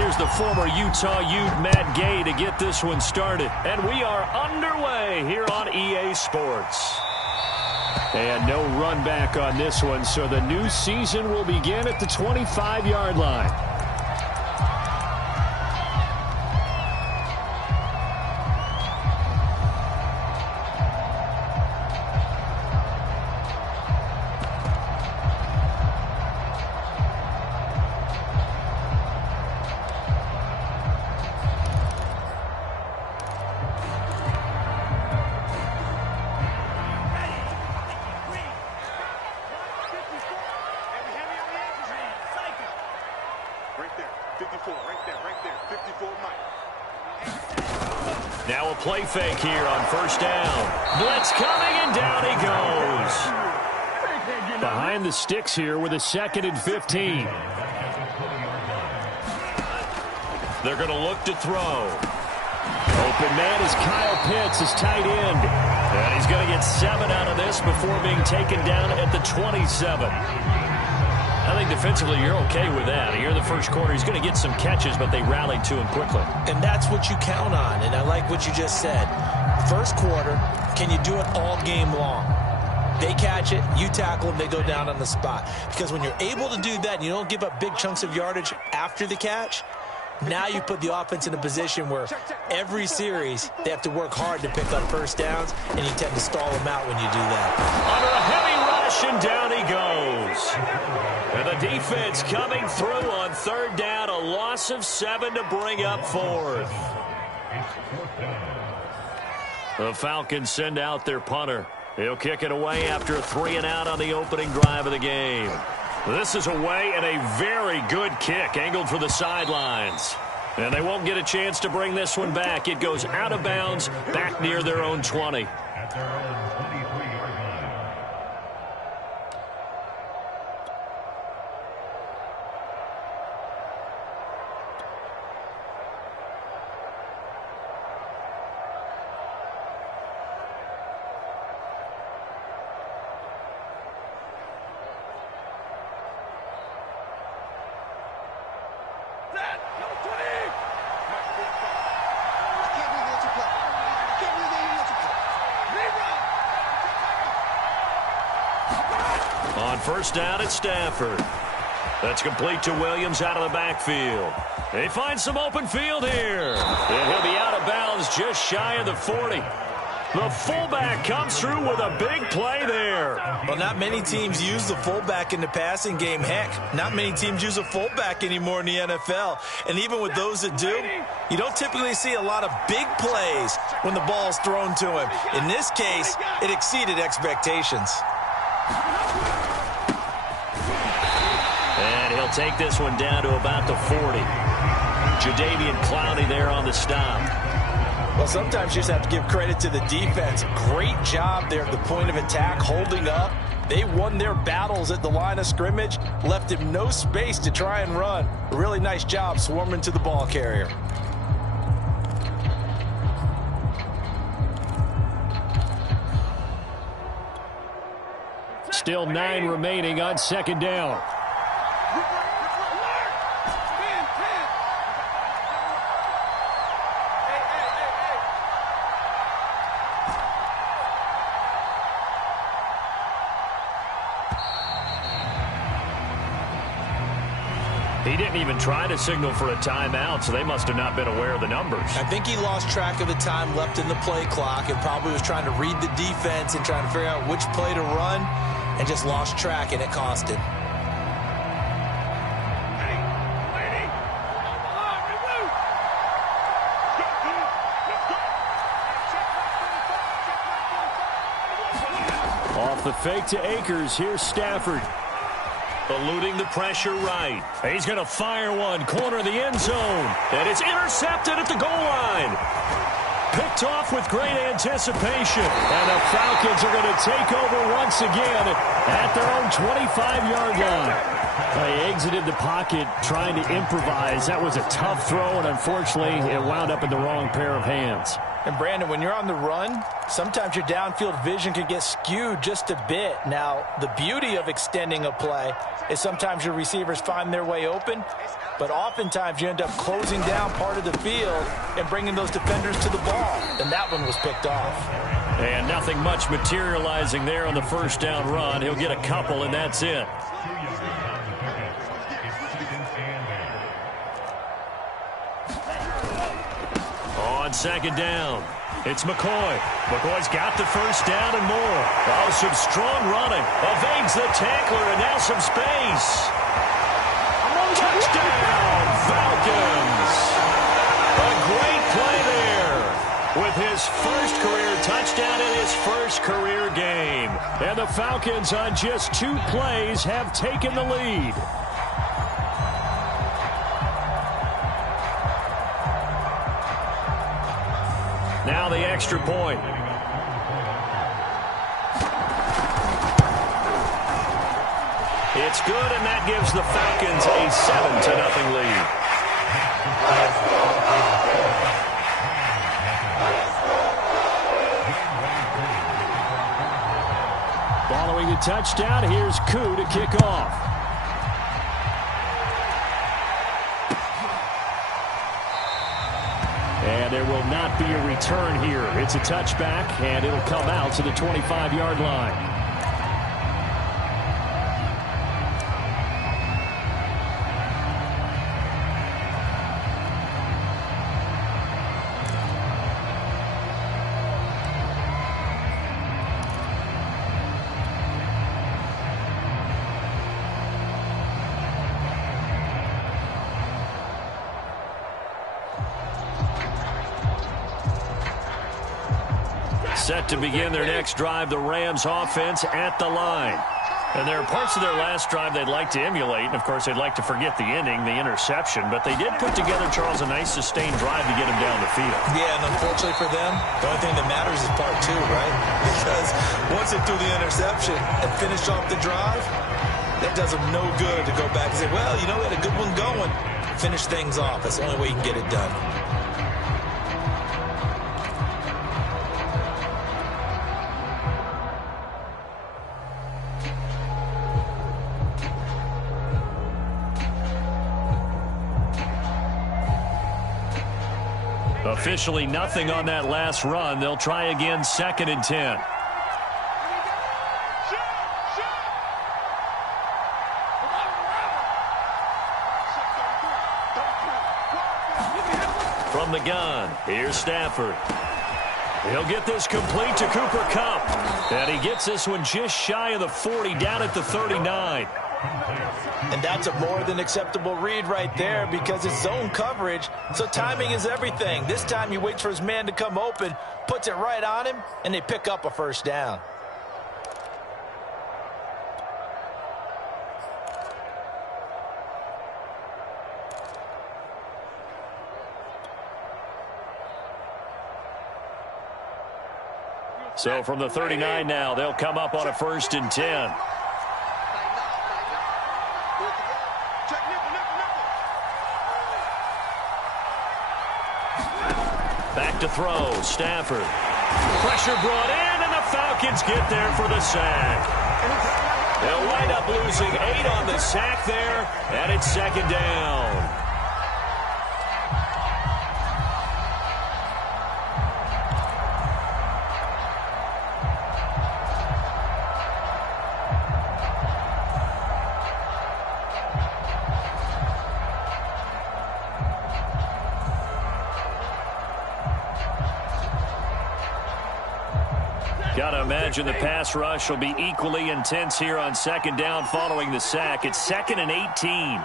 Here's the former Utah Ute, Matt Gay, to get this one started. And we are underway here on EA Sports. And no run back on this one, so the new season will begin at the 25-yard line. Now a play fake here on first down. Blitz coming, and down he goes. Behind the sticks here with a 2nd and 15. They're going to look to throw. Open man is Kyle Pitts, his tight end. And he's going to get 7 out of this before being taken down at the 27. I think defensively you're okay with that. Here in the first quarter, he's going to get some catches, but they rallied to him quickly. And that's what you count on, and I like what you just said. First quarter, can you do it all game long? They catch it, you tackle them, they go down on the spot. Because when you're able to do that and you don't give up big chunks of yardage after the catch, now you put the offense in a position where every series they have to work hard to pick up first downs, and you tend to stall them out when you do that. Under a heavy rush, and down he goes. And the defense coming through on third down, a loss of 7 to bring up 4th. The Falcons send out their punter. He'll kick it away after a 3-and-out on the opening drive of the game. This is away and a very good kick, angled for the sidelines. And they won't get a chance to bring this one back. It goes out of bounds, back near their own 20. On first down at Stafford. That's complete to Williams out of the backfield. They find some open field here. And he'll be out of bounds just shy of the 40. The fullback comes through with a big play there. Well, not many teams use the fullback in the passing game. Heck, not many teams use a fullback anymore in the NFL. And even with those that do, you don't typically see a lot of big plays when the ball is thrown to him. In this case, it exceeded expectations. And he'll take this one down to about the 40. Jadeveon Clowney there on the stop. Well, sometimes you just have to give credit to the defense. Great job there at the point of attack, holding up. They won their battles at the line of scrimmage, left him no space to try and run. A really nice job swarming to the ball carrier. Still 9 remaining on second down. He didn't even try to signal for a timeout, so they must have not been aware of the numbers. I think he lost track of the time left in the play clock and probably was trying to read the defense and trying to figure out which play to run and just lost track, and it cost him. Off the fake to Akers. Here's Stafford. Eluding the pressure right. He's going to fire one, corner the end zone. And it's intercepted at the goal line. Picked off with great anticipation. And the Falcons are going to take over once again at their own 25-yard line. He exited the pocket trying to improvise. That was a tough throw, and unfortunately, it wound up in the wrong pair of hands. And, Brandon, when you're on the run, sometimes your downfield vision can get skewed just a bit. Now, the beauty of extending a play is sometimes your receivers find their way open, but oftentimes you end up closing down part of the field and bringing those defenders to the ball. And that one was picked off. And nothing much materializing there on the first down run. He'll get a couple, and that's it. On second down, it's McCoy. McCoy's got the first down and more. Oh, some strong running. Evades the tackler, and now some space. Touchdown, Falcons. A great play there with his first career touchdown in his first career game. And the Falcons on just 2 plays have taken the lead. Now the extra point. It's good, and that gives the Falcons a 7-0 lead. Following the touchdown, here's Koo to kick off. And there will not be a return here. It's a touchback, and it'll come out to the 25-yard line. Set to begin their next drive, the Rams offense at the line. And there are parts of their last drive they'd like to emulate. And, of course, they'd like to forget the ending, the interception. But they did put together, Charles, a nice sustained drive to get him down the field. Yeah, and unfortunately for them, the only thing that matters is part 2, right? Because once they threw the interception and finished off the drive, that does them no good to go back and say, well, you know, we had a good one going. Finish things off. That's the only way you can get it done. Officially nothing on that last run. They'll try again, 2nd and 10. From the gun, here's Stafford. He'll get this complete to Cooper Kupp. And he gets this one just shy of the 40, down at the 39. And that's a more than acceptable read right there because it's zone coverage, so timing is everything. This time he waits for his man to come open, puts it right on him, and they pick up a first down. So from the 39 now, they'll come up on a 1st and 10. Back to throw, Stafford. Pressure brought in, and the Falcons get there for the sack. They'll wind up losing 8 on the sack there, and it's 2nd down. Got to imagine the pass rush will be equally intense here on 2nd down following the sack. It's 2nd and 18.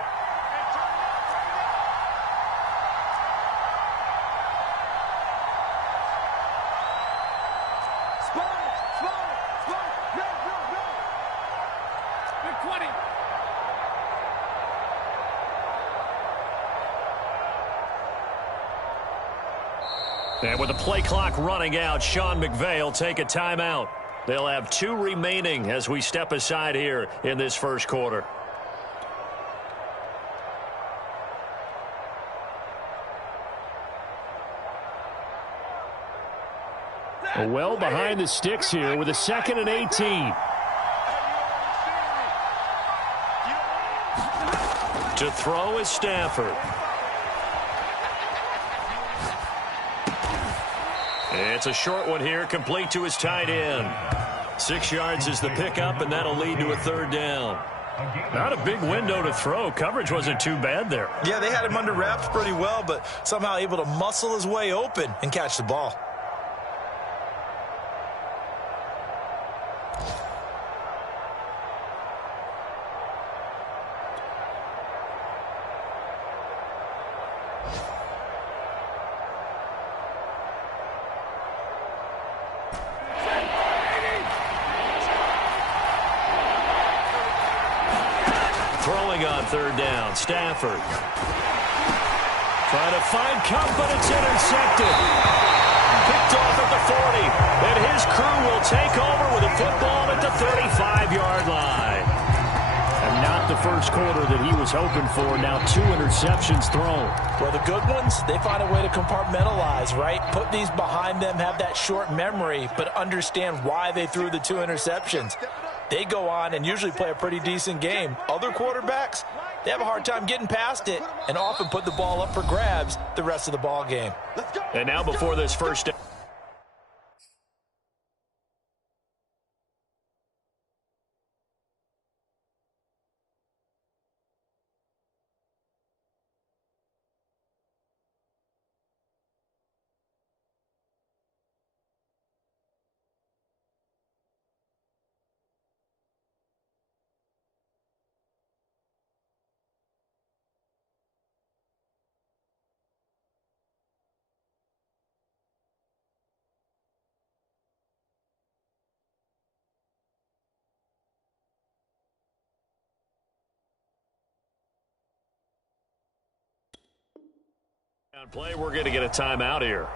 And with the play clock running out, Sean McVay will take a timeout. They'll have 2 remaining as we step aside here in this first quarter. Well behind the sticks here with a 2nd and 18. To throw is Stafford. It's a short one here, complete to his tight end. 6 yards is the pickup, and that'll lead to a 3rd down. Not a big window to throw. Coverage wasn't too bad there. Yeah, they had him under wraps pretty well, but somehow able to muscle his way open and catch the ball. Throwing on 3rd down, Stafford. Trying to find Cup, but it's intercepted. Picked off at the 40, and his crew will take over with a football at the 35-yard line. And not the first quarter that he was hoping for. Now 2 interceptions thrown. Well, the good ones, they find a way to compartmentalize, right? Put these behind them, have that short memory, but understand why they threw the 2 interceptions. They go on and usually play a pretty decent game. Other quarterbacks, they have a hard time getting past it and often put the ball up for grabs the rest of the ball game. And now before this first down. On play, we're going to get a timeout here.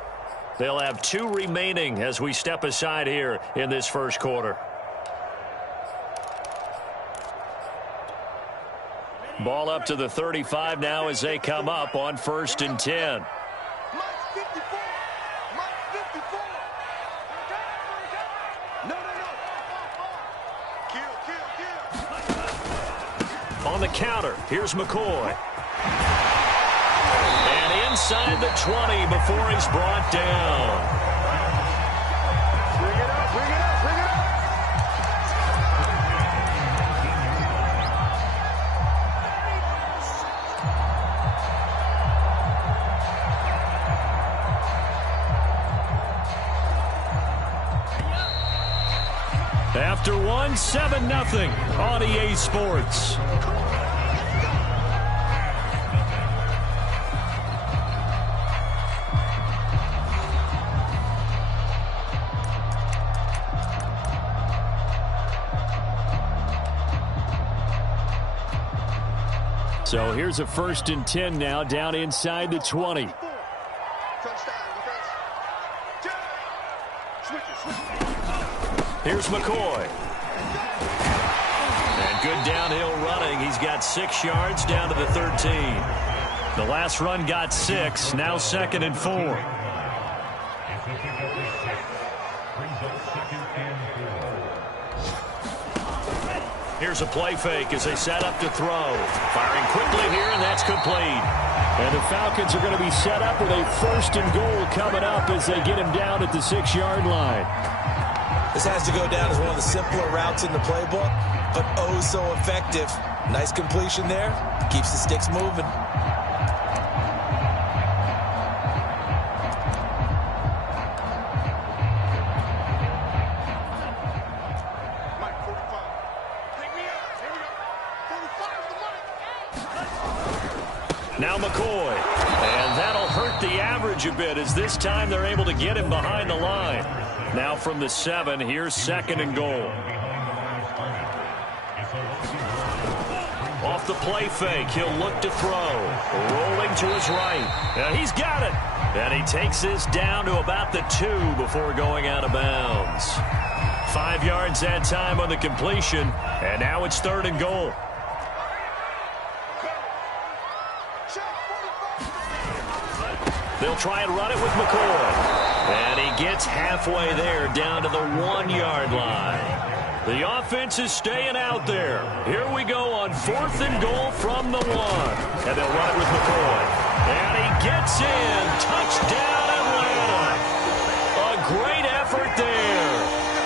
They'll have 2 remaining as we step aside here in this first quarter. Ball up to the 35 now as they come up on 1st and 10. On the counter, here's McCoy. Inside the 20 before he's brought down. Bring it up, bring it up, bring it up. After 1, 7-0 on EA Sports. So here's a 1st and 10 now, down inside the 20. Here's McCoy. And good downhill running. He's got 6 yards down to the 13. The last run got 6, now 2nd and 4. Here's a play fake as they set up to throw. Firing quickly here, and that's complete. And the Falcons are going to be set up with a 1st and goal coming up as they get him down at the 6-yard line. This has to go down as one of the simpler routes in the playbook, but oh so effective. Nice completion there. Keeps the sticks moving. Now McCoy, and that'll hurt the average a bit as this time they're able to get him behind the line. Now from the 7, here's 2nd and goal. Off the play fake, he'll look to throw. Rolling to his right. Now he's got it. And he takes this down to about the 2 before going out of bounds. 5 yards that time on the completion, and now it's 3rd and goal. They'll try and run it with McCoy. And he gets halfway there, down to the 1-yard line. The offense is staying out there. Here we go on 4th and goal from the 1. And they'll run it with McCoy. And he gets in. Touchdown, Atlanta. A great effort there.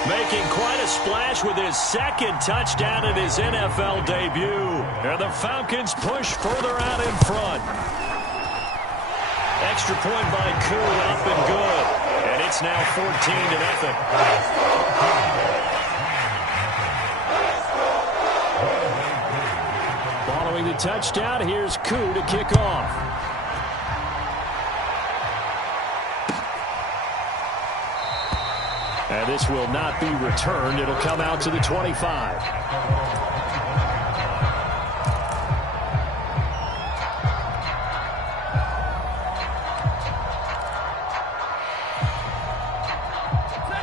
Making quite a splash with his 2nd touchdown in his NFL debut. And the Falcons push further out in front. Extra point by Koo, up and good. And it's now 14-0. Following the touchdown, here's Koo to kick off. And this will not be returned. It'll come out to the 25.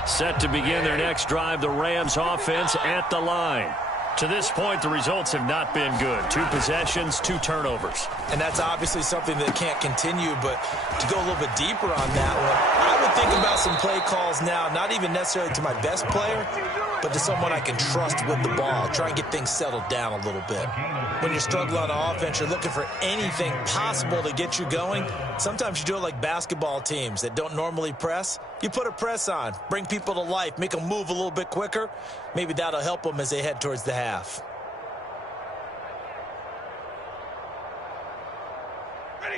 Set to begin their next drive, the Rams offense at the line. To this point, the results have not been good. 2 possessions, 2 turnovers. And that's obviously something that can't continue, but to go a little bit deeper on that one, I would think about some play calls now, not even necessarily to my best player, but to someone I can trust with the ball. Try and get things settled down a little bit. When you're struggling on offense, you're looking for anything possible to get you going. Sometimes you do it like basketball teams that don't normally press. You put a press on, bring people to life, make them move a little bit quicker. Maybe that'll help them as they head towards the half.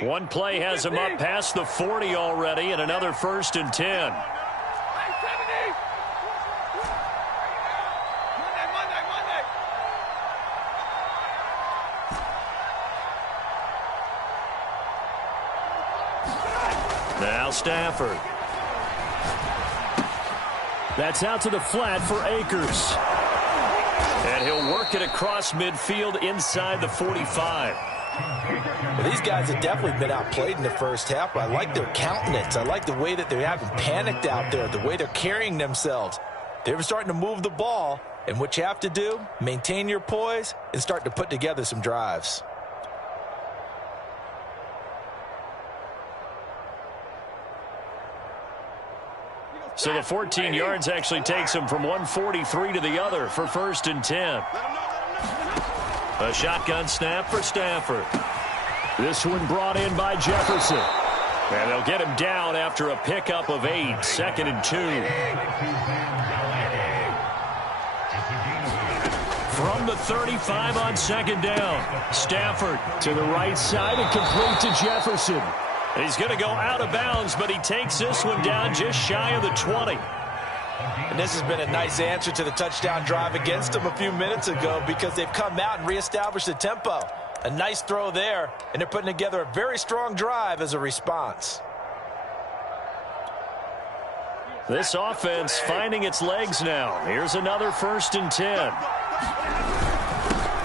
One play has him up past the 40 already, and another 1st and 10. Now Stafford. That's out to the flat for Akers. And he'll work it across midfield inside the 45. Well, these guys have definitely been outplayed in the first half, but I like their countenance. I like the way that they haven't panicked out there, the way they're carrying themselves. They're starting to move the ball, and what you have to do, maintain your poise and start to put together some drives. So the 14 yards actually takes him from 143 to the other for 1st and 10. A shotgun snap for Stafford. This one brought in by Jefferson. And they'll get him down after a pickup of 8, 2nd and 2. From the 35 on 2nd down. Stafford to the right side and complete to Jefferson. He's going to go out of bounds, but he takes this one down just shy of the 20. And this has been a nice answer to the touchdown drive against them a few minutes ago because they've come out and reestablished the tempo. A nice throw there, and they're putting together a very strong drive as a response. This offense finding its legs now. Here's another 1st and 10.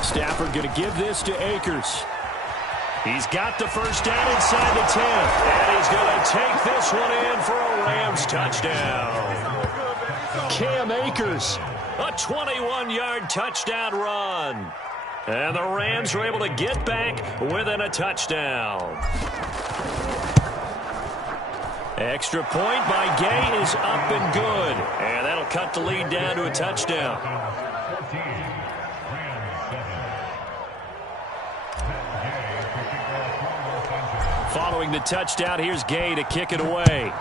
Stafford going to give this to Akers. He's got the 1st down inside the 10. And he's going to take this one in for a Rams touchdown. Cam Akers. A 21-yard touchdown run. And the Rams are able to get back within a touchdown. Extra point by Gay is up and good. And that'll cut the lead down to a touchdown. Following the touchdown, here's Gay to kick it away.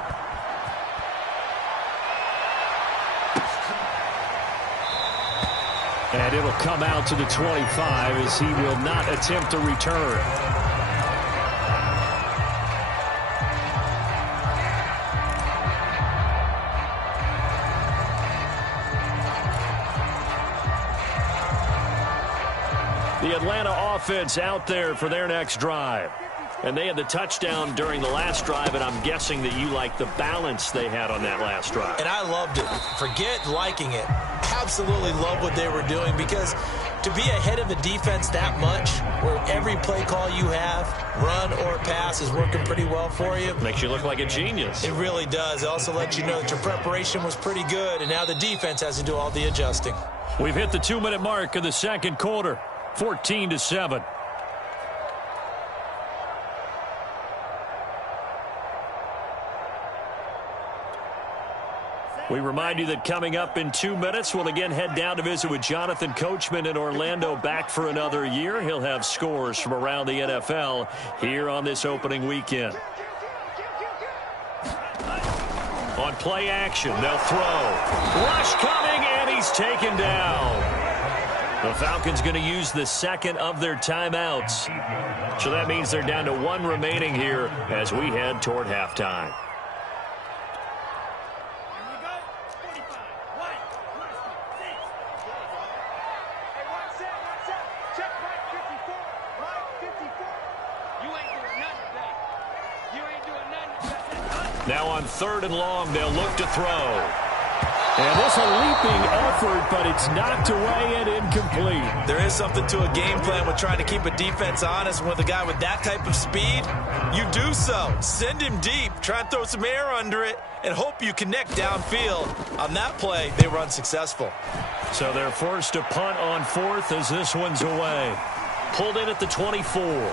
And it'll come out to the 25 as he will not attempt a return. The Atlanta offense out there for their next drive. And they had the touchdown during the last drive, and I'm guessing that you like the balance they had on that last drive. And I loved it. Forget liking it. Absolutely love what they were doing because to be ahead of a defense that much, where every play call you have, run or pass, is working pretty well for you. Makes you look like a genius. It really does. It also lets you know that your preparation was pretty good, and now the defense has to do all the adjusting. We've hit the 2-minute mark of the second quarter, 14-7. We remind you that coming up in 2 minutes, we'll again head down to visit with Jonathan Coachman in Orlando, back for another year. He'll have scores from around the NFL here on this opening weekend. On play action, they'll throw. Rush coming, and he's taken down. The Falcons going to use the second of their timeouts. So that means they're down to 1 remaining here as we head toward halftime. Now on 3rd and long, they'll look to throw. And this a leaping effort, but it's knocked away and incomplete. There is something to a game plan with trying to keep a defense honest. With a guy with that type of speed, you do so. Send him deep, try and throw some air under it, and hope you connect downfield. On that play, they were unsuccessful. So they're forced to punt on 4th as this one's away. Pulled in at the 24.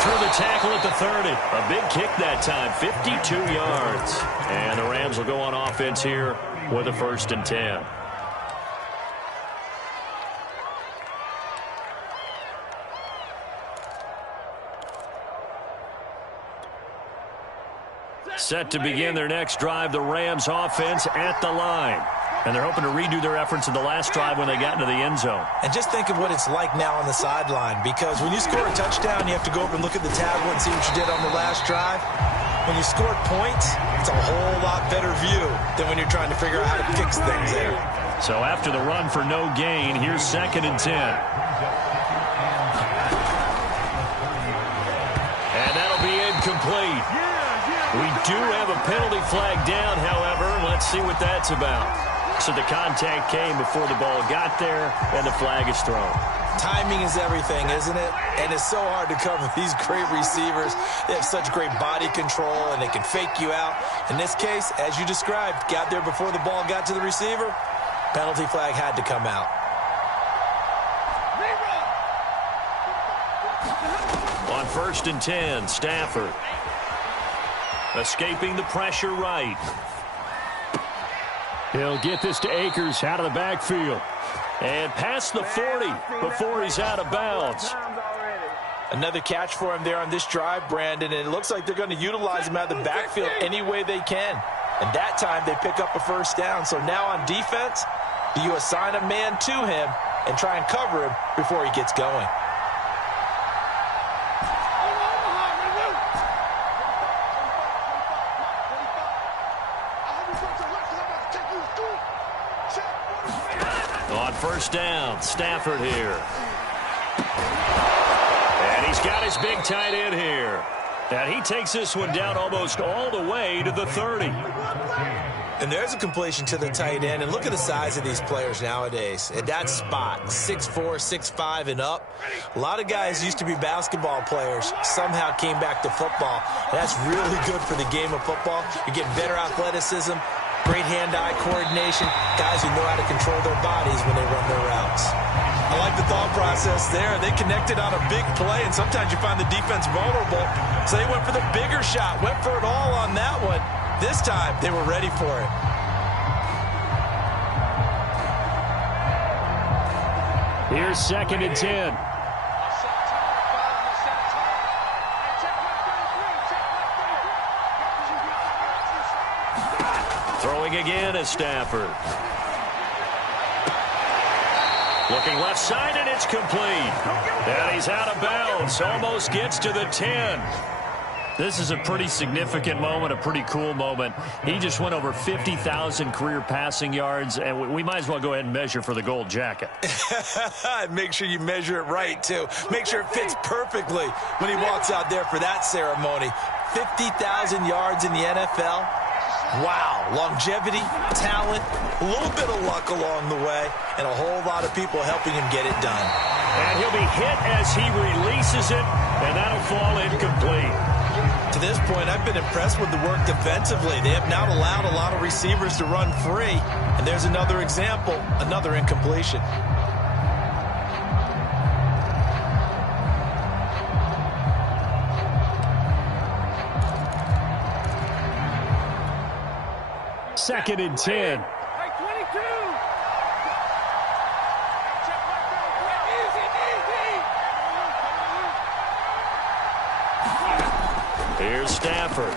Through the tackle at the 30. A big kick that time, 52 yards. And the Rams will go on offense here with a 1st and 10. Set to begin their next drive, the Rams offense at the line. And they're hoping to redo their efforts in the last drive when they got into the end zone. And just think of what it's like now on the sideline, because when you score a touchdown, you have to go over and look at the tablet and see what you did on the last drive. When you scored points, it's a whole lot better view than when you're trying to figure out how to fix things there. So after the run for no gain, here's 2nd and 10. And that'll be incomplete. We do have a penalty flag down, however. Let's see what that's about. So the contact came before the ball got there, and the flag is thrown. Timing is everything, isn't it? And it's so hard to cover these great receivers. They have such great body control, and they can fake you out. In this case, as you described, got there before the ball got to the receiver. Penalty flag had to come out. On 1st and 10, Stafford. Escaping the pressure right. He'll get this to Akers out of the backfield. And past the 40 before he's out of bounds. Another catch for him there on this drive, Brandon, and it looks like they're going to utilize him out of the backfield any way they can. And that time they pick up a 1st down. So now on defense, do you assign a man to him and try and cover him before he gets going? On 1st down, Stafford here. And he's got his big tight end here. And he takes this one down almost all the way to the 30. And there's a completion to the tight end. And look at the size of these players nowadays. At that spot, 6'4", 6'5", and up. A lot of guys used to be basketball players, somehow came back to football. And that's really good for the game of football. You're getting better athleticism, great hand-eye coordination, guys who know how to control their bodies when they run their routes. I like the thought process there. They connected on a big play, and sometimes you find the defense vulnerable. So they went for the bigger shot, went for it all on that one. This time, they were ready for it. Here's 2nd and 10. Throwing again is Stafford. Looking left side, and it's complete. And he's out of bounds. Almost gets to the 10. This is a pretty significant moment, a pretty cool moment. He just went over 50,000 career passing yards, and we might as well go ahead and measure for the gold jacket. Make sure you measure it right, too. Make sure it fits perfectly when he walks out there for that ceremony. 50,000 yards in the NFL. Wow, longevity, talent, a little bit of luck along the way, and a whole lot of people helping him get it done. And he'll be hit as he releases it, and that'll fall incomplete. To this point, I've been impressed with the work defensively. They have not allowed a lot of receivers to run free, and there's another example, another incompletion. 2nd and 10. Here's Stafford.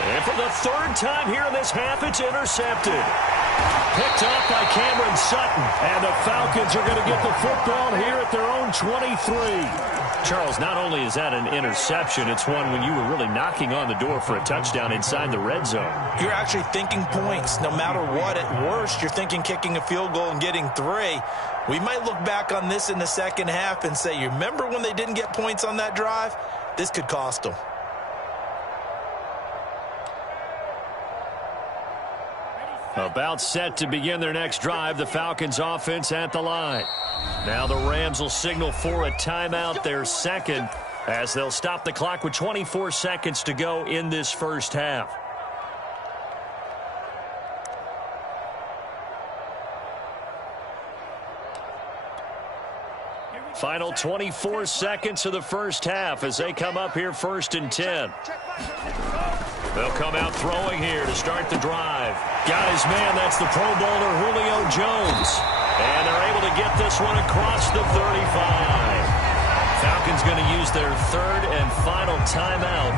And for the 3rd time here in this half, it's intercepted. Picked off by Cameron Sutton. And the Falcons are going to get the football here at their own 23. Charles, not only is that an interception, it's one when you were really knocking on the door for a touchdown inside the red zone. You're actually thinking points. No matter what, at worst, you're thinking kicking a field goal and getting 3. We might look back on this in the second half and say, you remember when they didn't get points on that drive? This could cost them. About set to begin their next drive, the Falcons offense at the line. Now the Rams will signal for a timeout, their 2nd, as they'll stop the clock with 24 seconds to go in this first half. Final 24 seconds of the first half as they come up here 1st and 10. They'll come out throwing here to start the drive. Got his man, that's the Pro Bowler Julio Jones. And they're able to get this one across the 35. Falcons going to use their 3rd and final timeout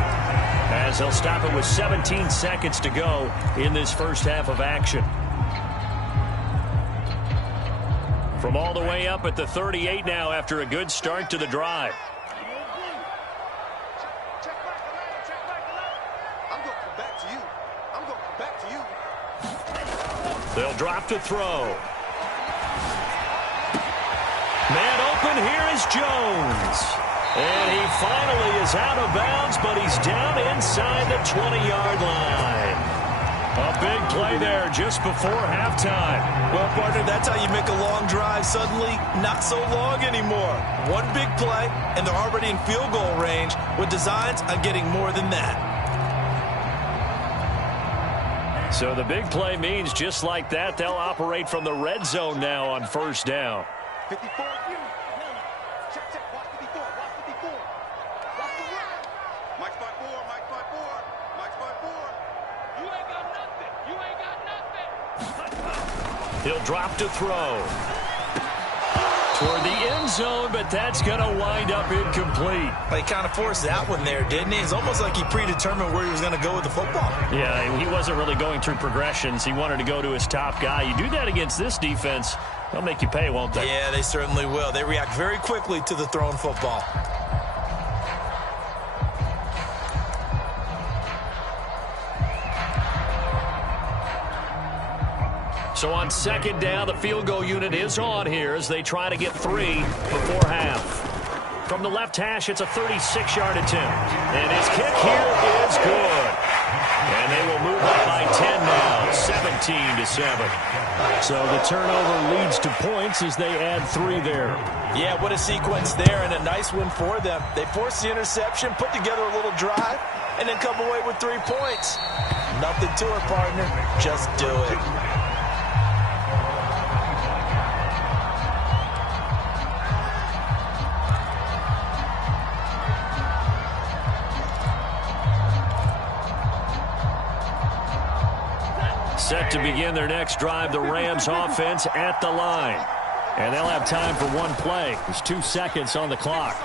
as they'll stop it with 17 seconds to go in this first half of action. From all the way up at the 38 now after a good start to the drive. They'll drop to throw. Man open, here is Jones. And he finally is out of bounds, but he's down inside the 20-yard line. A big play there just before halftime. Well, partner, that's how you make a long drive suddenly not so long anymore. One big play, and they're already in field goal range with designs on getting more than that. So the big play means just like that, they'll operate from the red zone now on 1st down. 54. Check, watch 54, watch 54. Watch the run. Mike spot 4, Mike spot 4, Mike spot 4. You ain't got nothing. You ain't got nothing. He'll drop to throw. Toward the end zone, but that's going to wind up incomplete. He kind of forced that one there, didn't he? It's almost like he predetermined where he was going to go with the football. Yeah, he wasn't really going through progressions. He wanted to go to his top guy. You do that against this defense, they'll make you pay, won't they? Yeah, they certainly will. They react very quickly to the thrown football. So on 2nd down, the field goal unit is on here as they try to get 3 before half. From the left hash, it's a 36-yard attempt. And his kick here is good. And they will move up by 10 now, 17-7. So the turnover leads to points as they add 3 there. Yeah, what a sequence there and a nice one for them. They force the interception, put together a little drive, and then come away with 3 points. Nothing to it, partner. Just do it. Set to begin their next drive, the Rams offense at the line. And they'll have time for one play. There's 2 seconds on the clock.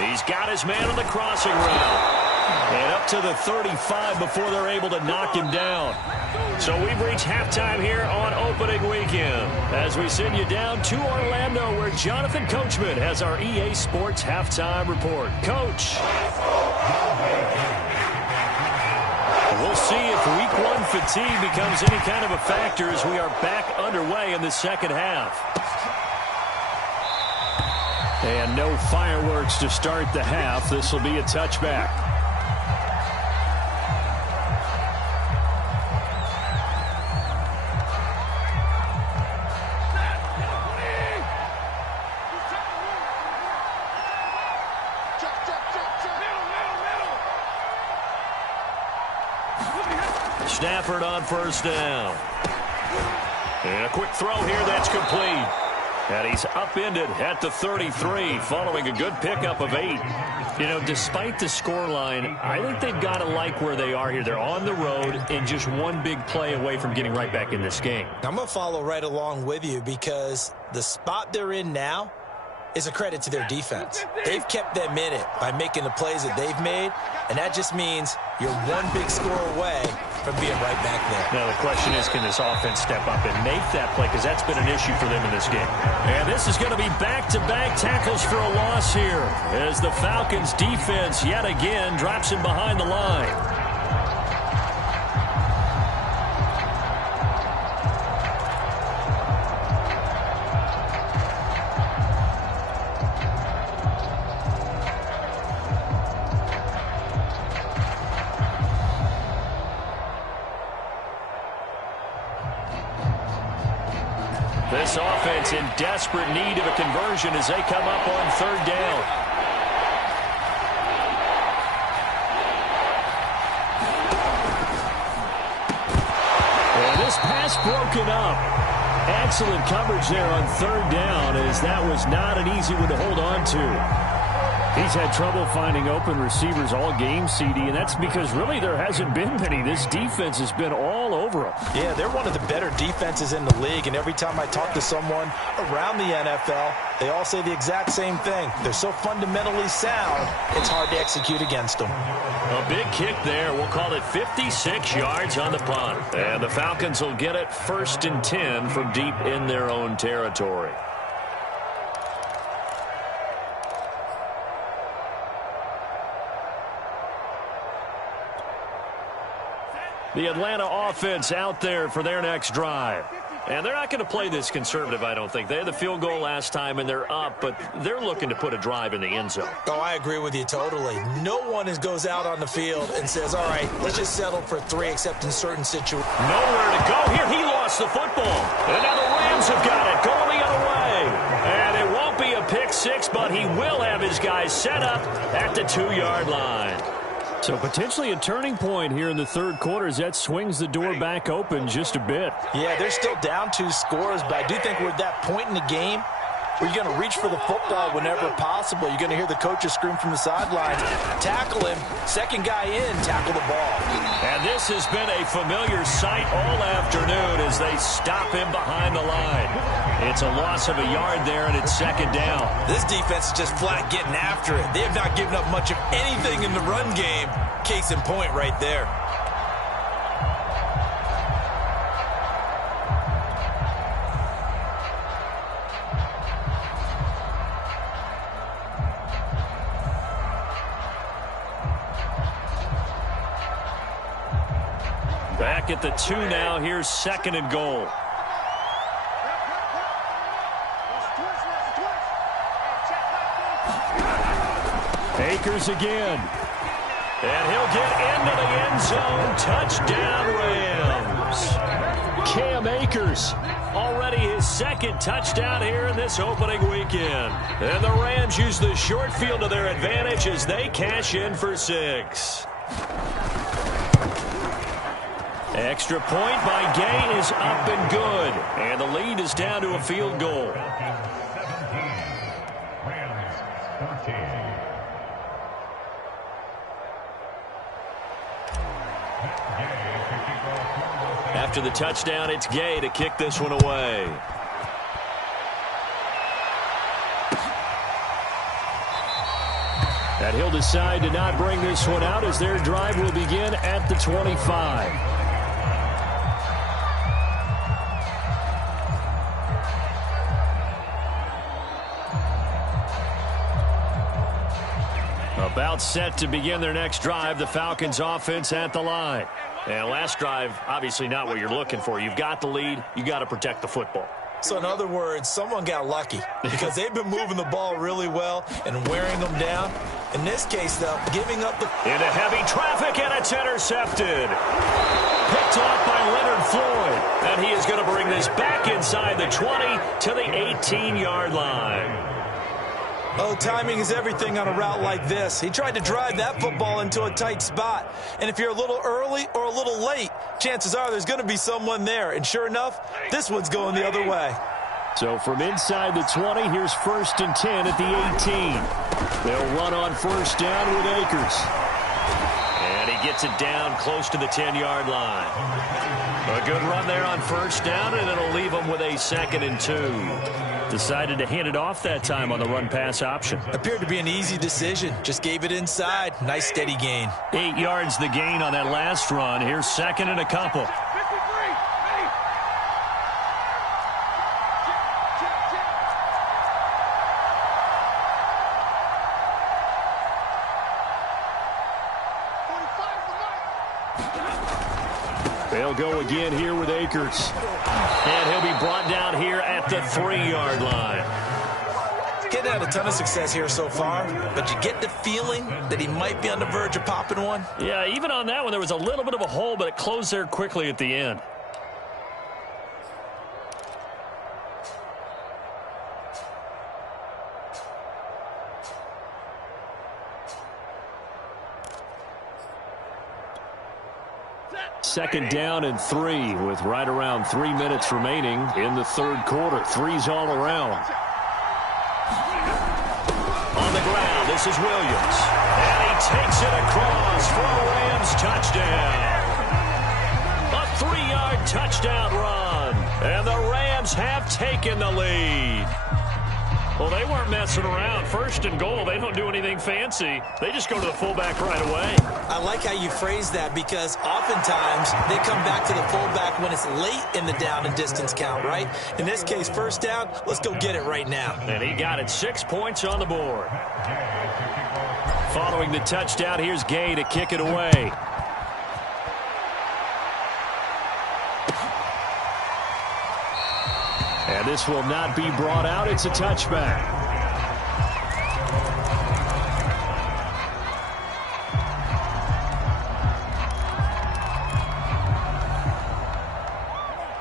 He's got his man on the crossing route. And up to the 35 before they're able to knock him down. So we've reached halftime here on opening weekend as we send you down to Orlando where Jonathan Coachman has our EA Sports halftime report. Coach. We'll see if week 1 fatigue becomes any kind of a factor as we are back underway in the second half. And no fireworks to start the half. This will be a touchback. Stafford on 1st down. And a quick throw here that's complete. And he's upended at the 33 following a good pickup of 8. You know, despite the scoreline, I think they've got to like where they are here. They're on the road and just one big play away from getting right back in this game. I'm going to follow right along with you because the spot they're in now is a credit to their defense. They've kept them in it by making the plays that they've made, and that just means you're one big score away from being right back there. Now the question is, can this offense step up and make that play? Because that's been an issue for them in this game. And this is going to be back-to-back tackles for a loss here as the Falcons defense yet again drops him behind the line. This offense in desperate need of a conversion as they come up on 3rd down. And this pass broken up. Excellent coverage there on 3rd down as that was not an easy one to hold on to. He's had trouble finding open receivers all game, CD, and that's because really there hasn't been many. This defense has been all over him. Yeah, they're one of the better defenses in the league, and every time I talk to someone around the NFL, they all say the exact same thing. They're so fundamentally sound, it's hard to execute against them. A big kick there. We'll call it 56 yards on the punt. And the Falcons will get it 1st and 10 from deep in their own territory. The Atlanta offense out there for their next drive. And they're not going to play this conservative, I don't think. They had the field goal last time, and they're up, but they're looking to put a drive in the end zone. Oh, I agree with you totally. No one goes out on the field and says, all right, let's just settle for 3, except in certain situations. Nowhere to go here. He lost the football. And now the Rams have got it going the other way. And it won't be a pick 6, but he will have his guys set up at the 2-yard line. So potentially a turning point here in the 3rd quarter as that swings the door back open just a bit. Yeah, they're still down 2 scores, but I do think we're at that point in the game where you're going to reach for the football whenever possible. You're going to hear the coaches scream from the sidelines. Tackle him. 2nd guy in, tackle the ball. And this has been a familiar sight all afternoon as they stop him behind the line. It's a loss of a yard there, and it's 2nd down. This defense is just flat getting after it. They have not given up much of anything in the run game. Case in point right there. Back at the 2 now. Here's 2nd and goal. Akers again. And he'll get into the end zone. Touchdown, Rams. Cam Akers, already his 2nd touchdown here in this opening weekend. And the Rams use the short field to their advantage as they cash in for 6. Extra point by Gay is up and good. And the lead is down to a field goal. After the touchdown, it's Gay to kick this one away. And he'll decide to not bring this one out as their drive will begin at the 25. About set to begin their next drive, the Falcons offense at the line. And last drive, obviously not what you're looking for. You've got the lead. You got to protect the football. So in other words, someone got lucky because they've been moving the ball really well and wearing them down. In this case, though, giving up the... Into heavy traffic, and it's intercepted. Picked off by Leonard Floyd. And he is going to bring this back inside the 20 to the 18-yard line. Oh, timing is everything on a route like this. He tried to drive that football into a tight spot. And if you're a little early or a little late, chances are there's going to be someone there. And sure enough, this one's going the other way. So from inside the 20, here's 1st and 10 at the 18. They'll run on 1st down with Akers. And he gets it down close to the 10-yard line. A good run there on 1st down, and it'll leave them with a 2nd and 2. Decided to hand it off that time on the run-pass option. Appeared to be an easy decision. Just gave it inside. Nice steady gain. 8 yards the gain on that last run. Here's 2nd and a couple. They'll go again here with Akers. And he'll be brought down here at the 3-yard line. Getting had a ton of success here so far, but you get the feeling that he might be on the verge of popping one. Yeah, even on that one, there was a little bit of a hole, but it closed there quickly at the end. Second down and 3 with right around 3 minutes remaining in the 3rd quarter. 3's all around. On the ground, this is Williams. And he takes it across for a Rams touchdown. A 3-yard touchdown run. And the Rams have taken the lead. Well, they weren't messing around. 1st and goal, they don't do anything fancy. They just go to the fullback right away. I like how you phrase that because oftentimes they come back to the fullback when it's late in the down and distance count, right? In this case, 1st down, let's go get it right now. And he got it. 6 points on the board. Following the touchdown, here's Gay to kick it away. And this will not be brought out. It's a touchback.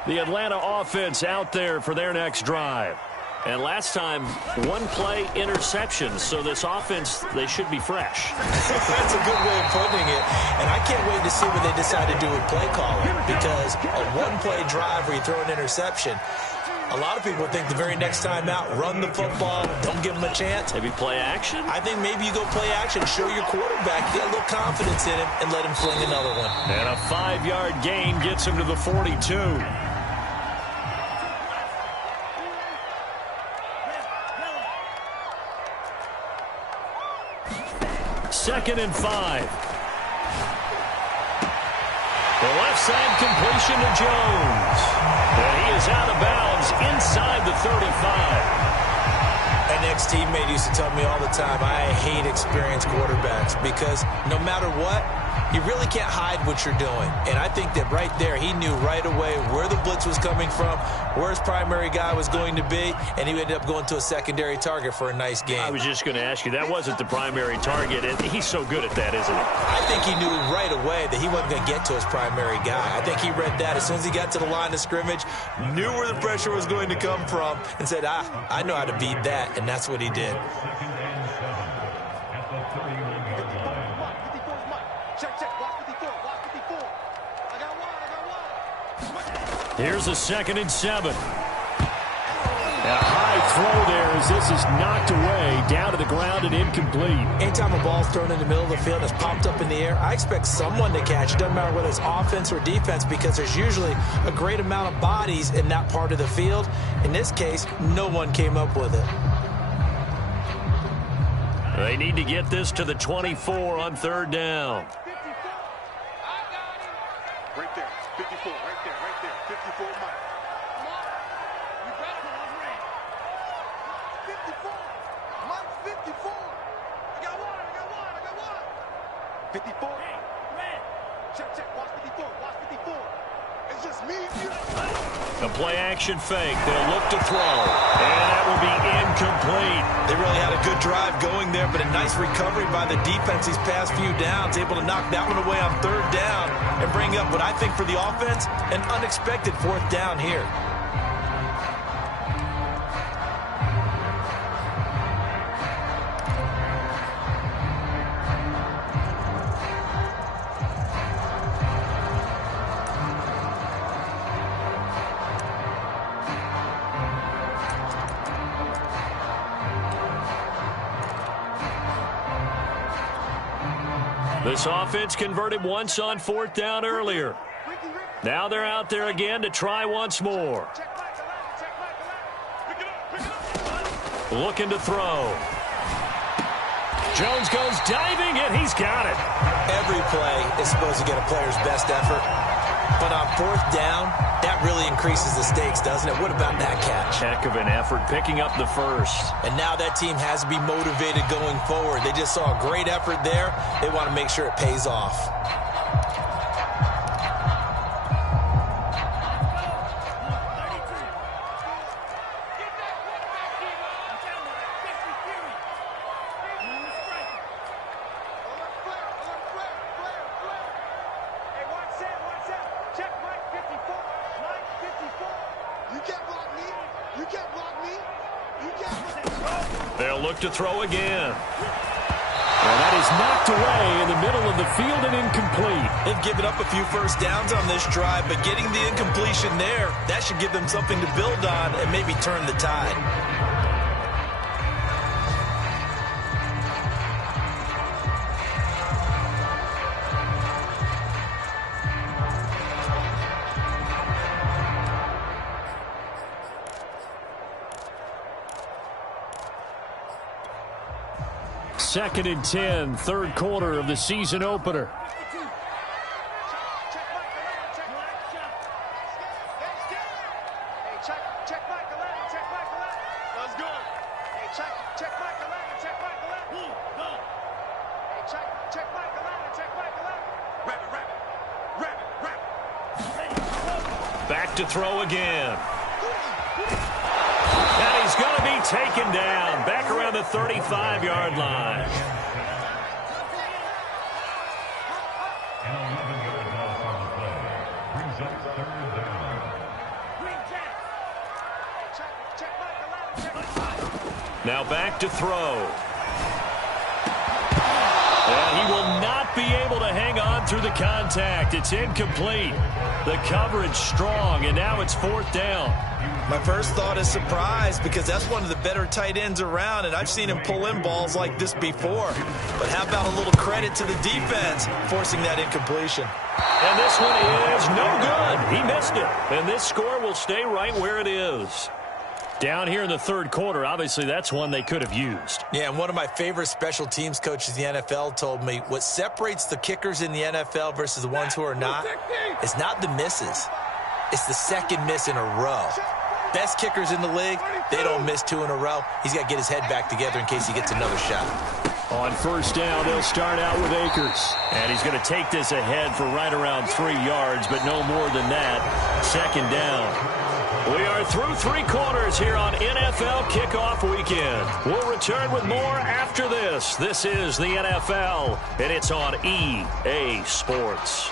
The Atlanta offense out there for their next drive. And last time, 1-play interception. So this offense, they should be fresh. That's a good way of putting it. And I can't wait to see what they decide to do with play calling. Because a 1-play drive where you throw an interception, a lot of people think the very next time out, run the football, don't give them a chance. Maybe play action? I think maybe you go play action, show your quarterback, get a little confidence in him, and let him fling another one. And a 5-yard gain gets him to the 42. 2nd and 5. The left side completion to Jones. And he is out of bounds inside the 35. An ex-teammate used to tell me all the time, I hate experienced quarterbacks because no matter what, you really can't hide what you're doing. And I think that right there, he knew right away where the blitz was coming from, where his primary guy was going to be, and he ended up going to a secondary target for a nice game. I was just going to ask you, that wasn't the primary target, and he's so good at that, isn't he? I think he knew right away that he wasn't going to get to his primary guy. I think he read that as soon as he got to the line of scrimmage, knew where the pressure was going to come from, and said, I know how to beat that, and that's what he did. Here's a 2nd and 7. A high throw there as this is knocked away, down to the ground and incomplete. Anytime a ball's thrown in the middle of the field and it's popped up in the air, I expect someone to catch. It doesn't matter whether it's offense or defense because there's usually a great amount of bodies in that part of the field. In this case, no one came up with it. They need to get this to the 24 on 3rd down. Right there, 54, right there, 54, Mike. You better go on red. 54, Mike, 54. I got one. 54. Red. Check, watch 54, It's just me and you. A play-action fake. They'll look to throw. And that will be incomplete. They really had a good drive going there, but a nice recovery by the defense these past few downs, able to knock that one away on 3rd down and bring up what I think for the offense, an unexpected 4th down here. This offense converted once on 4th down earlier. Now they're out there again to try once more. Looking to throw. Jones goes diving, and he's got it. Every play is supposed to get a player's best effort. But on 4th down, that really increases the stakes, doesn't it? What about that catch? Heck of an effort picking up the first. And now that team has to be motivated going forward. They just saw a great effort there. They want to make sure it pays off. They'll look to throw again. And that is knocked away in the middle of the field and incomplete. They've given up a few first downs on this drive, but getting the incompletion there, that should give them something to build on and maybe turn the tide. Second and 10, 3rd quarter of the season opener. Back to throw again. And he's going to be taken down back around the 35-yard line. Now back to throw. And he will not be able to hang on through the contact. It's incomplete. The coverage strong, and now it's 4th down. My first thought is surprise because that's one of the better tight ends around, and I've seen him pull in balls like this before. But how about a little credit to the defense forcing that incompletion? And this one is no good. He missed it. And this score will stay right where it is. Down here in the 3rd quarter, obviously that's one they could have used. Yeah, and one of my favorite special teams coaches in the NFL told me what separates the kickers in the NFL versus the ones who are not is not the misses. It's the second miss in a row. Best kickers in the league, they don't miss 2 in a row. He's got to get his head back together in case he gets another shot. On 1st down, they'll start out with Akers. And he's going to take this ahead for right around 3 yards, but no more than that. 2nd down. We are through 3 quarters here on NFL Kickoff Weekend. We'll return with more after this. This is the NFL, and it's on EA Sports.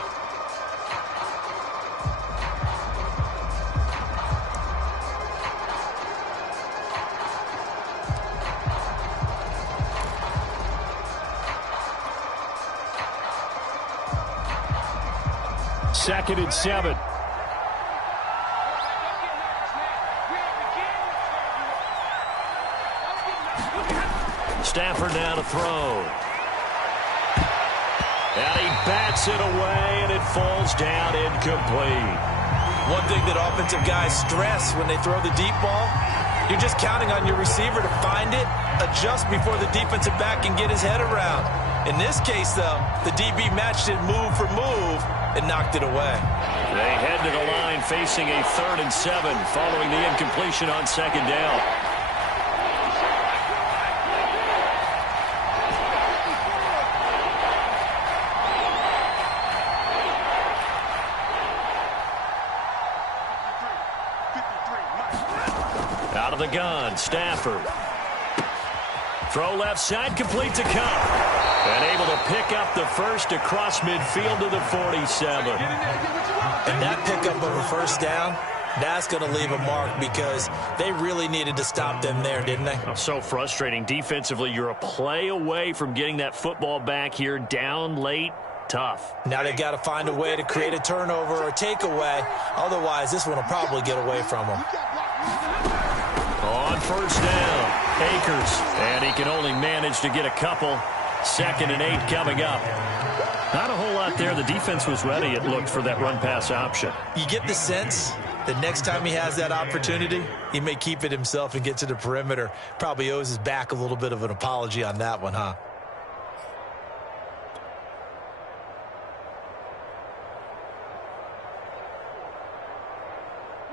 Second and 7. Stafford now to throw. And he bats it away, and it falls down incomplete. One thing that offensive guys stress when they throw the deep ball, you're just counting on your receiver to find it, adjust before the defensive back can get his head around. In this case, though, the DB matched it move for move and knocked it away. They head to the line facing a 3rd and 7 following the incompletion on 2nd down. Out of the gun, Stafford. Throw left side, complete to Cup. And able to pick up the first across midfield to the 47. And that pickup of a 1st down, that's going to leave a mark because they really needed to stop them there, didn't they? So frustrating. Defensively, you're a play away from getting that football back here down late. Tough. Now they've got to find a way to create a turnover or takeaway. Otherwise, this one will probably get away from them. On 1st down, Akers. And he can only manage to get a couple. 2nd and 8 coming up. Not a whole lot there. The defense was ready, it looked, for that run-pass option. You get the sense that next time he has that opportunity, he may keep it himself and get to the perimeter. Probably owes his back a little bit of an apology on that one, huh?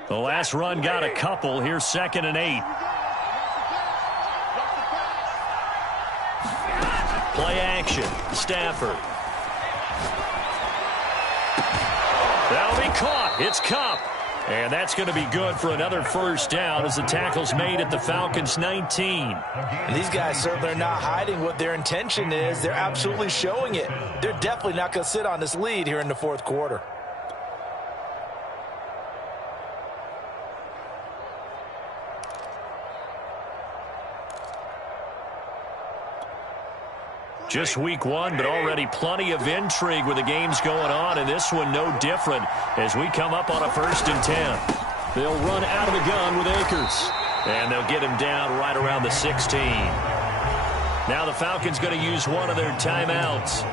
The last run got a couple. Here's 2nd and 8. Play action. Stafford. That'll be caught. It's Kupp. And that's going to be good for another first down as the tackle's made at the Falcons' 19. And these guys certainly are not hiding what their intention is. They're absolutely showing it. They're definitely not going to sit on this lead here in the fourth quarter. Just week 1, but already plenty of intrigue with the games going on, and this one no different as we come up on a 1st and 10. They'll run out of the gun with Akers, and they'll get him down right around the 16. Now the Falcons going to use one of their timeouts.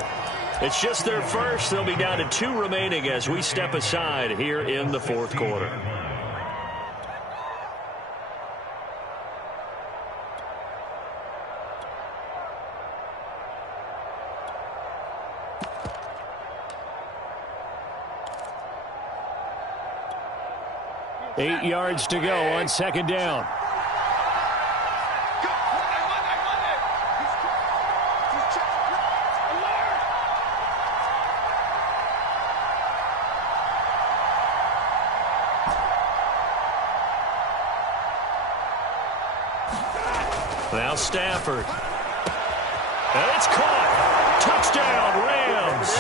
It's just their first. They'll be down to 2 remaining as we step aside here in the fourth quarter. Eight yards to go on 2nd down. Now Stafford. And it's caught. Touchdown, Rams.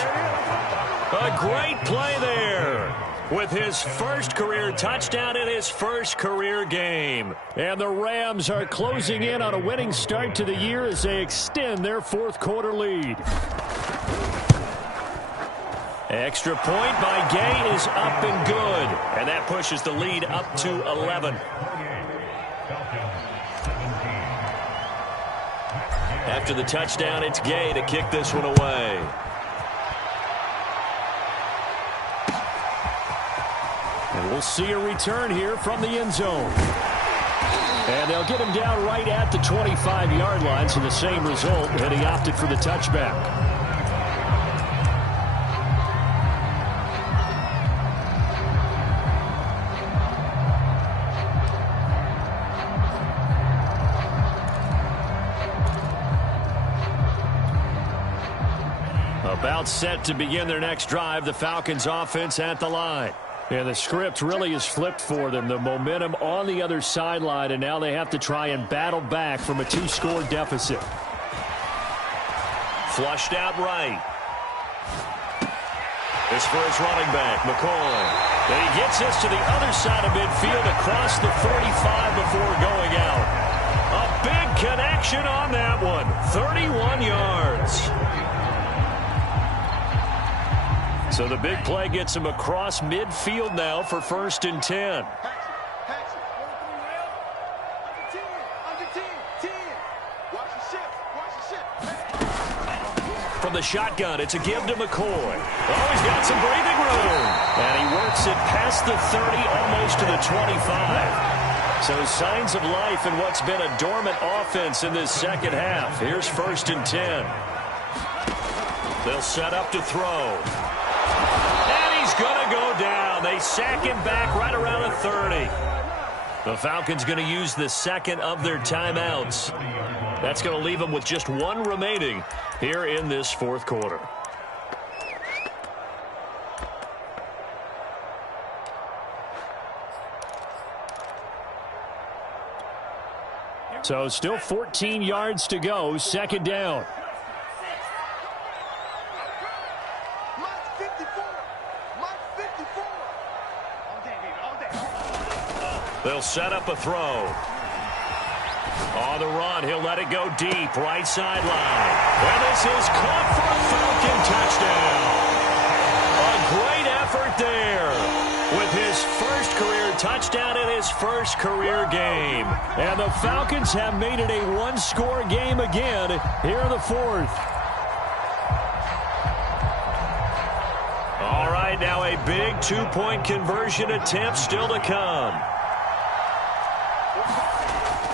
A great play there. With his first career touchdown in his first career game. And the Rams are closing in on a winning start to the year as they extend their fourth quarter lead. Extra point by Gay is up and good. And that pushes the lead up to 11. After the touchdown, it's Gay to kick this one away. And we'll see a return here from the end zone. And they'll get him down right at the 25-yard line, so the same result, and he opted for the touchback. About set to begin their next drive, the Falcons offense at the line. And the script really is flipped for them. The momentum on the other sideline, and now they have to try and battle back from a 2-score deficit. Flushed out right. This for his running back, McCoy. And he gets this to the other side of midfield across the 45 before going out. A big connection on that one. 31 yards. So the big play gets him across midfield now for 1st and 10. From the shotgun, it's a give to McCoy. Oh, he's got some breathing room. And he works it past the 30, almost to the 25. So signs of life in what's been a dormant offense in this second half. Here's 1st and 10. They'll set up to throw. Going to go down. They sack him back right around the 30. The Falcons going to use the second of their timeouts. That's going to leave them with just 1 remaining here in this fourth quarter. So still 14 yards to go. 2nd down. They'll set up a throw. On the run, he'll let it go deep, right sideline. And this is caught for a Falcon touchdown. A great effort there with his first career touchdown in his first career game. And the Falcons have made it a 1-score game again here in the fourth. right, now a big two-point conversion attempt still to come.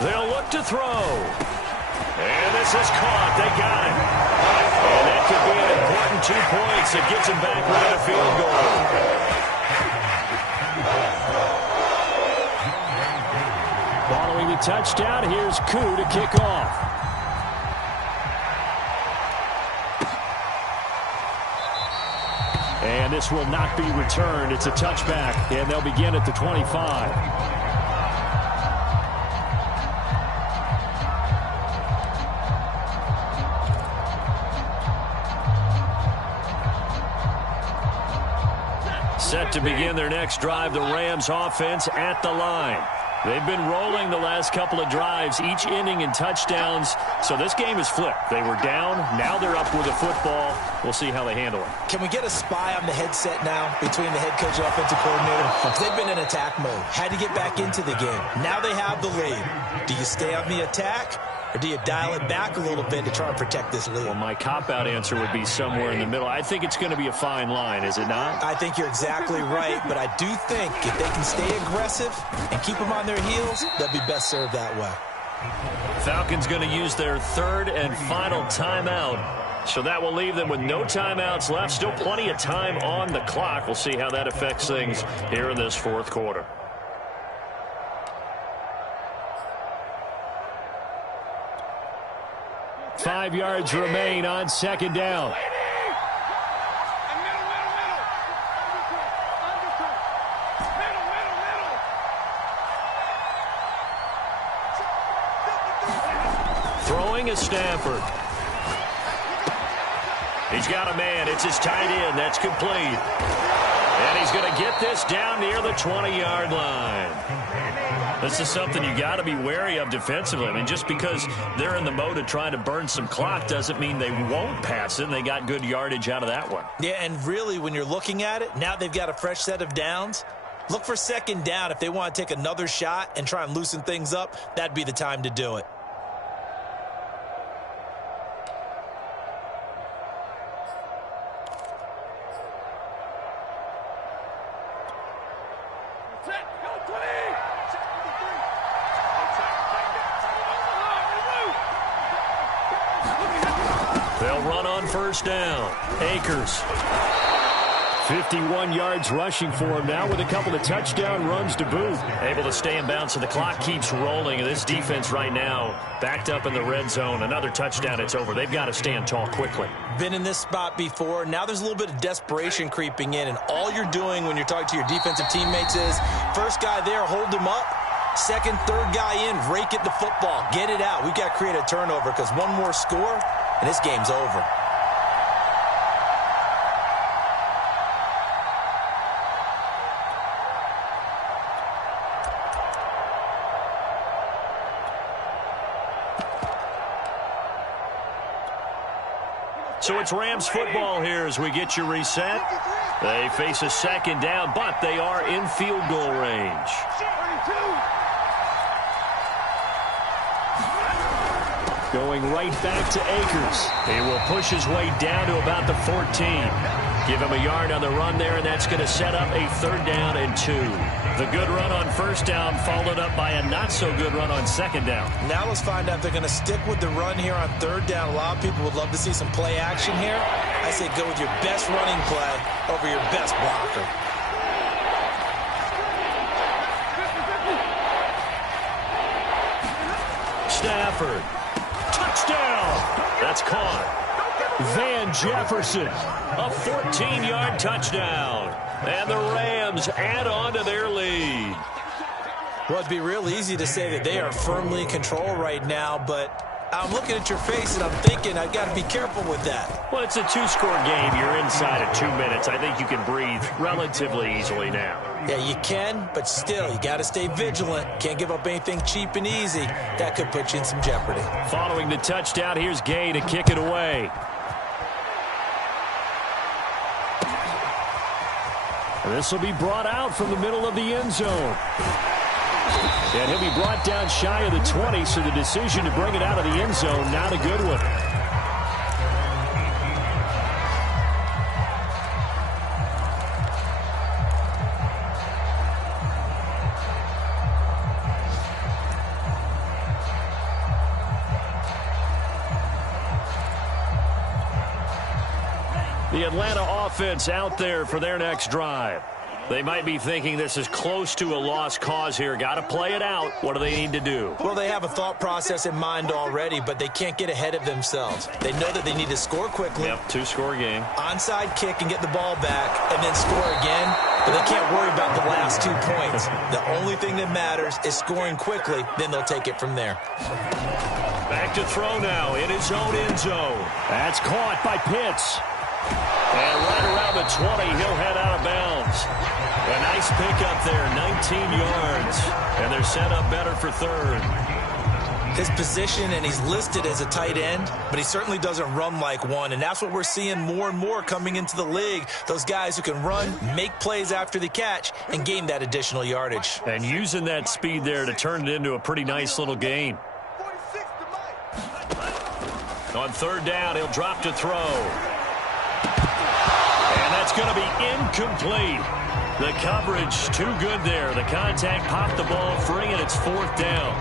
They'll look to throw. And this is caught. They got it. And that could be an important 2 points that gets them back within a field goal. Following the touchdown, here's Koo to kick off. And this will not be returned. It's a touchback, and they'll begin at the 25. Set to begin their next drive, the Rams offense at the line. They've been rolling the last couple of drives, each ending in touchdowns. So this game is flipped. They were down. Now they're up with the football. We'll see how they handle it. Can we get a spy on the headset now between the head coach and offensive coordinator? They've been in attack mode. Had to get back into the game. Now they have the lead. Do you stay on the attack? Or do you dial it back a little bit to try and protect this lead? Well, my cop-out answer would be somewhere in the middle. I think it's going to be a fine line, is it not? I think you're exactly right, but I do think if they can stay aggressive and keep them on their heels, they'll be best served that way. Falcons going to use their third and final timeout. So that will leave them with no timeouts left. Still plenty of time on the clock. We'll see how that affects things here in this fourth quarter. Five yards remain on second down. Throwing is Stafford. He's got a man. It's his tight end. That's complete. And he's going to get this down near the 20-yard line. This is something you got to be wary of defensively. I mean, just because they're in the mode of trying to burn some clock doesn't mean they won't pass it, and they got good yardage out of that one. Yeah, and really, when you're looking at it, now they've got a fresh set of downs. Look for second down. If they want to take another shot and try and loosen things up, that'd be the time to do it. They'll run on first down. Akers. 51 yards rushing for him now with a couple of touchdown runs to boot. Able to stay in bounds, so the clock keeps rolling. This defense right now backed up in the red zone. Another touchdown, it's over. They've got to stand tall quickly. Been in this spot before. Now there's a little bit of desperation creeping in, and all you're doing when you're talking to your defensive teammates is first guy there, hold him up. Second, third guy in, rake at the football. Get it out. We've got to create a turnover because one more score, and this game's over. So it's Rams football here as we get you reset. They face a second down, but they are in field goal range. Going right back to Akers. He will push his way down to about the 14. Give him a yard on the run there, and that's going to set up a third down and 2. The good run on first down followed up by a not-so-good run on second down. Now let's find out if they're going to stick with the run here on third down. A lot of people would love to see some play action here. I say go with your best running play over your best blocker. Stafford. Touchdown! That's caught. Van Jefferson. A 14-yard touchdown. And the Rams add on to their lead. Well, it'd be real easy to say that they are firmly in control right now, but I'm looking at your face and I'm thinking I've got to be careful with that. Well, it's a two-score game. You're inside of 2 minutes. I think you can breathe relatively easily now. Yeah, you can, but still, you got to stay vigilant. Can't give up anything cheap and easy. That could put you in some jeopardy. Following the touchdown, here's Gay to kick it away. This will be brought out from the middle of the end zone. And he'll be brought down shy of the 20, so the decision to bring it out of the end zone, not a good one. The Atlanta offense out there for their next drive. They might be thinking this is close to a lost cause here. Got to play it out. What do they need to do? Well, they have a thought process in mind already, but they can't get ahead of themselves. They know that they need to score quickly. Yep, two-score game. Onside kick and get the ball back, and then score again. But they can't worry about the last 2 points. The only thing that matters is scoring quickly. Then they'll take it from there. Back to throw now in his own end zone. That's caught by Pitts. And right around the 20, he'll head out of bounds. A nice pickup there, 19 yards. And they're set up better for third. His position, and he's listed as a tight end, but he certainly doesn't run like one. And that's what we're seeing more and more coming into the league. Those guys who can run, make plays after the catch, and gain that additional yardage. And using that speed there to turn it into a pretty nice little gain. On third down, he'll drop to throw. And that's going to be incomplete. The coverage too good there. The contact popped the ball free, and it's fourth down.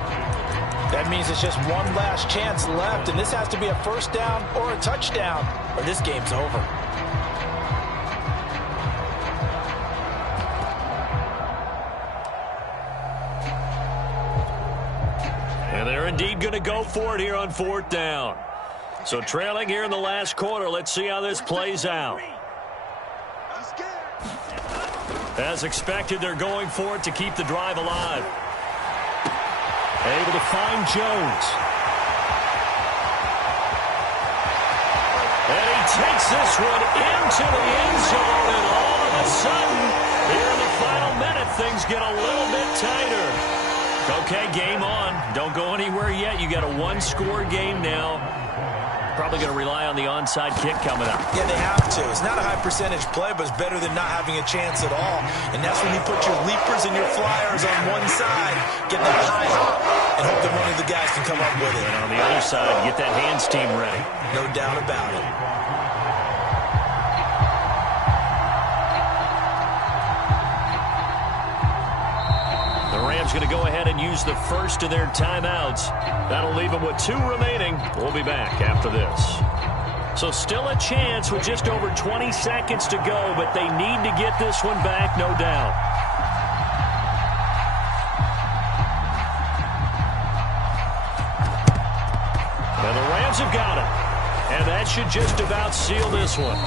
That means it's just one last chance left, and this has to be a first down or a touchdown, or this game's over. And they're indeed going to go for it here on fourth down. So trailing here in the last quarter, let's see how this plays out. As expected, they're going for it to keep the drive alive. Able to find Jones. And he takes this one into the end zone, and all of a sudden, here in the final minute, things get a little bit tighter. Okay, game on. Don't go anywhere yet. You got a one-score game now. Probably going to rely on the onside kick coming up. Yeah, they have to. It's not a high percentage play, but it's better than not having a chance at all. And that's when you put your leapers and your flyers on one side, get that high hop, and hope that one of the guys can come up with it. And on the other side, get that hands team ready. No doubt about it. The Rams going to go ahead and use the first of their timeouts. That'll leave them with 2 remaining. We'll be back after this. So still a chance with just over 20 seconds to go, but they need to get this one back, no doubt. And the Rams have got it. And that should just about seal this one.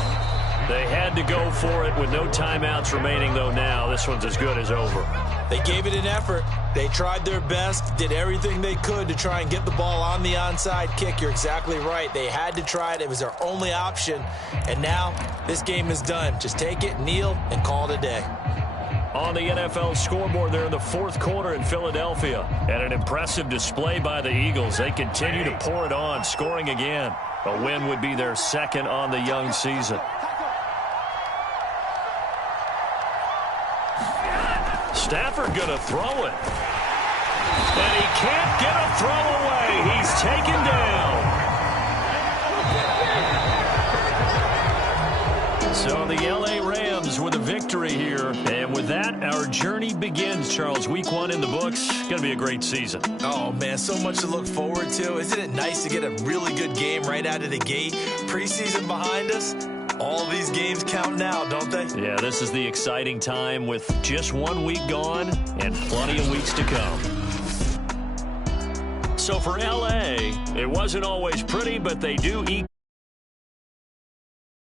They had to go for it with no timeouts remaining, though now. This one's as good as over. They gave it an effort. They tried their best, did everything they could to try and get the ball on the onside kick. You're exactly right. They had to try it. It was their only option. And now this game is done. Just take it, kneel, and call it a day. On the NFL scoreboard there in the fourth quarter in Philadelphia. And an impressive display by the Eagles. They continue to pour it on, scoring again. A win would be their second on the young season. Stafford going to throw it. And he can't get a throw away. He's taken down. So the L.A. Rams with a victory here. And with that, our journey begins, Charles. Week 1 in the books. Going to be a great season. Oh, man, so much to look forward to. Isn't it nice to get a really good game right out of the gate? Preseason behind us. All these games count now, don't they? Yeah, this is the exciting time with just 1 week gone and plenty of weeks to come. So for L.A., it wasn't always pretty, but they do eat.